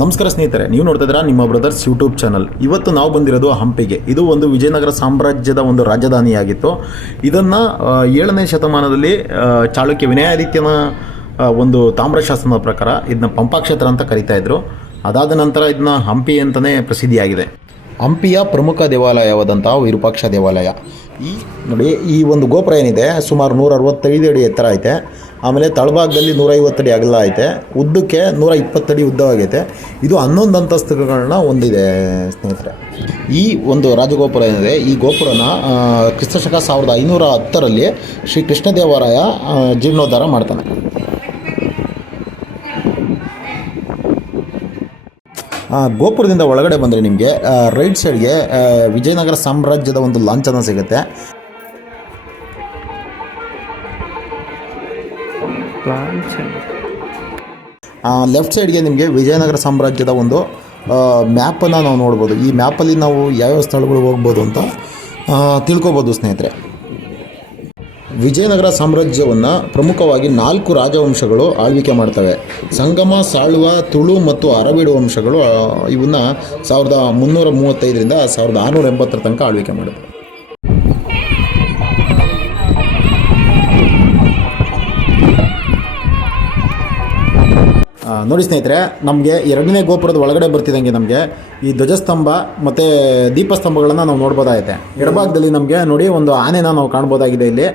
ನಮಸ್ಕಾರ ಸ್ನೇಹಿತರೆ, ನೀವು ನೋಡ್ತಾ ಇದ್ದೀರಾ ನಿಮ್ಮ ಬ್ರದರ್ಸ್ ಯೂಟ್ಯೂಬ್ ಚಾನಲ್. ಇವತ್ತು ನಾವು ಬಂದಿರೋದು ಹಂಪಿಗೆ. ಇದು ಒಂದು ವಿಜಯನಗರ ಸಾಮ್ರಾಜ್ಯದ ಒಂದು ರಾಜಧಾನಿಯಾಗಿತ್ತು. ಇದನ್ನು 7ನೇ ಶತಮಾನದಲ್ಲಿ ಚಾಳುಕ್ಯ ವಿನಯಾದಿತ್ಯನ ಒಂದು ತಾಮ್ರಶಾಸನದ ಪ್ರಕಾರ ಇದನ್ನ ಪಂಪಾಕ್ಷೇತ್ರ ಅಂತ ಕರೀತಾ ಇದ್ರು. ಅದಾದ ನಂತರ ಇದನ್ನ ಹಂಪಿ ಅಂತಲೇ ಪ್ರಸಿದ್ಧಿಯಾಗಿದೆ. ಹಂಪಿಯ ಪ್ರಮುಖ ದೇವಾಲಯವಾದಂತಹ ವಿರೂಪಾಕ್ಷ ದೇವಾಲಯ. ನೋಡಿ, ಈ ಒಂದು ಗೋಪುರ ಏನಿದೆ ಸುಮಾರು 165 ಅಡಿ ಎತ್ತರ ಐತೆ. ಆಮೇಲೆ ತಳಭಾಗದಲ್ಲಿ 150 ಅಡಿ ಅಗಲ ಐತೆ. ಉದ್ದಕ್ಕೆ 120 ಅಡಿ ಉದ್ದವಾಗೈತೆ. ಇದು 11 ಅಂತಸ್ತುಗಳನ್ನ ಹೊಂದಿದೆ ಸ್ನೇಹಿತರೆ. ಈ ಒಂದು ರಾಜಗೋಪುರ ಏನಿದೆ, ಈ ಗೋಪುರನ ಕ್ರಿಸ್ತಶಕ 1510ರಲ್ಲಿ ಶ್ರೀ ಕೃಷ್ಣದೇವರಾಯ ಜೀರ್ಣೋದ್ಧಾರ ಮಾಡ್ತಾನೆ. ಗೋಪುರದಿಂದ ಒಳಗಡೆ ಬಂದರೆ ನಿಮಗೆ ರೈಟ್ ಸೈಡ್ಗೆ ವಿಜಯನಗರ ಸಾಮ್ರಾಜ್ಯದ ಒಂದು ಲಾಂಛನ ಸಿಗುತ್ತೆ. ಲೆಫ್ಟ್ ಸೈಡ್ಗೆ ನಿಮಗೆ ವಿಜಯನಗರ ಸಾಮ್ರಾಜ್ಯದ ಒಂದು ಮ್ಯಾಪನ್ನು ನಾವು ನೋಡ್ಬೋದು. ಈ ಮ್ಯಾಪಲ್ಲಿ ನಾವು ಯಾವ್ಯಾವ ಸ್ಥಳಗಳು ಹೋಗ್ಬೋದು ಅಂತ ತಿಳ್ಕೊಬೋದು ಸ್ನೇಹಿತರೆ. ವಿಜಯನಗರ ಸಾಮ್ರಾಜ್ಯವನ್ನು ಪ್ರಮುಖವಾಗಿ 4 ರಾಜವಂಶಗಳು ಆಳ್ವಿಕೆ ಮಾಡ್ತವೆ. ಸಂಗಮ, ಸಾಳುವ, ತುಳು ಮತ್ತು ಅರವೀಡು ವಂಶಗಳು ಇವನ್ನ 1335ರಿಂದ 1680 ತನಕ ಆಳ್ವಿಕೆ ಮಾಡಿದೆ. ನೋಡಿ ಸ್ನೇಹಿತರೆ, ನಮಗೆ 2ನೇ ಗೋಪುರದ ಒಳಗಡೆ ಬರ್ತಿದ್ದಂಗೆ ನಮಗೆ ಈ ಧ್ವಜಸ್ತಂಭ ಮತ್ತು ದೀಪಸ್ತಂಭಗಳನ್ನು ನಾವು ನೋಡ್ಬೋದಾಗಿದೆ. ಎಡಭಾಗದಲ್ಲಿ ನಮಗೆ ನೋಡಿ ಒಂದು ಆನೆನ ನಾವು ಕಾಣ್ಬೋದಾಗಿದೆ. ಇಲ್ಲಿ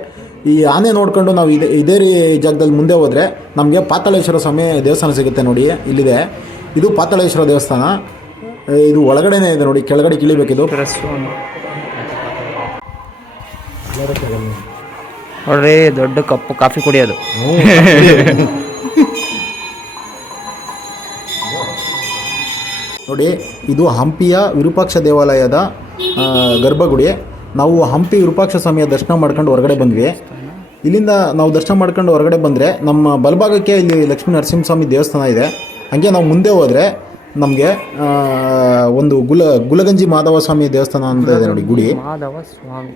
ಈ ಆನೆ ನೋಡ್ಕೊಂಡು ನಾವು ಇದೇ ಜಾಗದಲ್ಲಿ ಮುಂದೆ ಹೋದರೆ ನಮಗೆ ಪಾತಾಳೇಶ್ವರ ಸ್ವಾಮಿ ದೇವಸ್ಥಾನ ಸಿಗುತ್ತೆ. ನೋಡಿ, ಇಲ್ಲಿದೆ. ಇದು ಪಾತಾಳೇಶ್ವರ ದೇವಸ್ಥಾನ. ಇದು ಒಳಗಡೆನೇ ಇದೆ ನೋಡಿ, ಕೆಳಗಡೆ ಇಳಿಬೇಕಿದು. ನೋಡ್ರಿ, ದೊಡ್ಡ ಕಪ್ಪು ಕಾಫಿ ಕುಡಿಯೋದು. ನೋಡಿ, ಇದು ಹಂಪಿಯ ವಿರೂಪಾಕ್ಷ ದೇವಾಲಯದ ಗರ್ಭಗುಡಿ. ನಾವು ಹಂಪಿ ವಿರೂಪಾಕ್ಷ ಸ್ವಾಮಿಯ ದರ್ಶನ ಮಾಡ್ಕೊಂಡು ಹೊರಗಡೆ ಬಂದ್ವಿ. ಇಲ್ಲಿಂದ ನಾವು ದರ್ಶನ ಮಾಡ್ಕೊಂಡು ಹೊರಗಡೆ ಬಂದರೆ ನಮ್ಮ ಬಲಭಾಗಕ್ಕೆ ಇಲ್ಲಿ ಲಕ್ಷ್ಮೀ ನರಸಿಂಹಸ್ವಾಮಿ ದೇವಸ್ಥಾನ ಇದೆ. ಹಾಗೆ ನಾವು ಮುಂದೆ ಹೋದರೆ ನಮಗೆ ಒಂದು ಗುಲಗಂಜಿ ಮಾಧವ ಸ್ವಾಮಿ ದೇವಸ್ಥಾನ ಅಂತ ಇದೆ ನೋಡಿ, ಗುಡಿ. ಮಾಧವ ಸ್ವಾಮಿ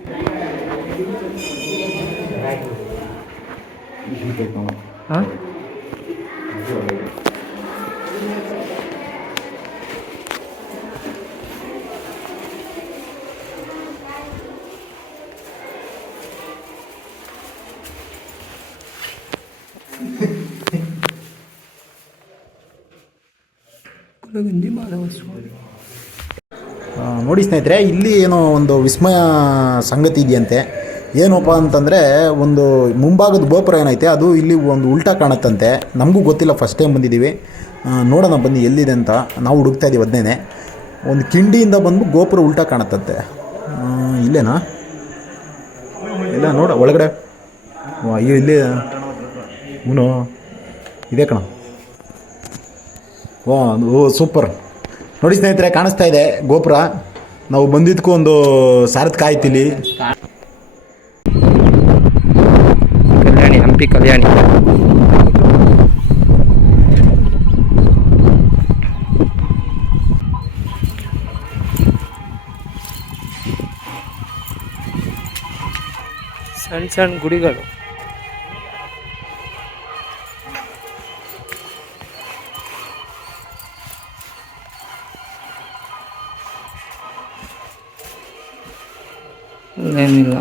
ನೋಡಿ ಸ್ನೇಹಿತರೆ, ಇಲ್ಲಿ ಏನೋ ಒಂದು ವಿಸ್ಮಯ ಸಂಗತಿ ಇದೆಯಂತೆ. ಏನಪ್ಪ ಅಂತಂದರೆ, ಒಂದು ಮುಂಭಾಗದ ಗೋಪುರ ಏನೈತೆ ಅದು ಇಲ್ಲಿ ಒಂದು ಉಲ್ಟಾ ಕಾಣುತ್ತಂತೆ. ನಮಗೂ ಗೊತ್ತಿಲ್ಲ, ಫಸ್ಟ್ ಟೈಮ್ ಬಂದಿದ್ದೀವಿ. ನೋಡೋಣ ಬನ್ನಿ ಎಲ್ಲಿದೆ ಅಂತ. ನಾವು ಹುಡುಕ್ತಾ ಇದ್ದೀವಿ. ಅದನ್ನೇ ಒಂದು ಕಿಂಡಿಯಿಂದ ಬಂದು ಗೋಪುರ ಉಲ್ಟಾ ಕಾಣುತ್ತಂತೆ. ಇಲ್ಲೇನಾ? ಇಲ್ಲ, ನೋಡ ಒಳಗಡೆ. ಇಲ್ಲಿ ಇವನು ಇದೆ ಕಣ. ಓ ಸೂಪರ್. ನೋಡಿ ಸ್ನೇಹಿತರೆ, ಕಾಣಿಸ್ತಾ ಇದೆ ಗೋಪುರ. ನಾವು ಬಂದಿದ್ದಕ್ಕೂ ಒಂದು ಸಾರ್ಥಕ ಆಯ್ತು. ಇಲ್ಲಿ ಕಲ್ಯಾಣಿ, ಹಂಪಿ ಕಲ್ಯಾಣಿ. ಸಣ್ಣ ಸಣ್ಣ ಗುಡಿಗಳು. ಏನಿಲ್ಲ.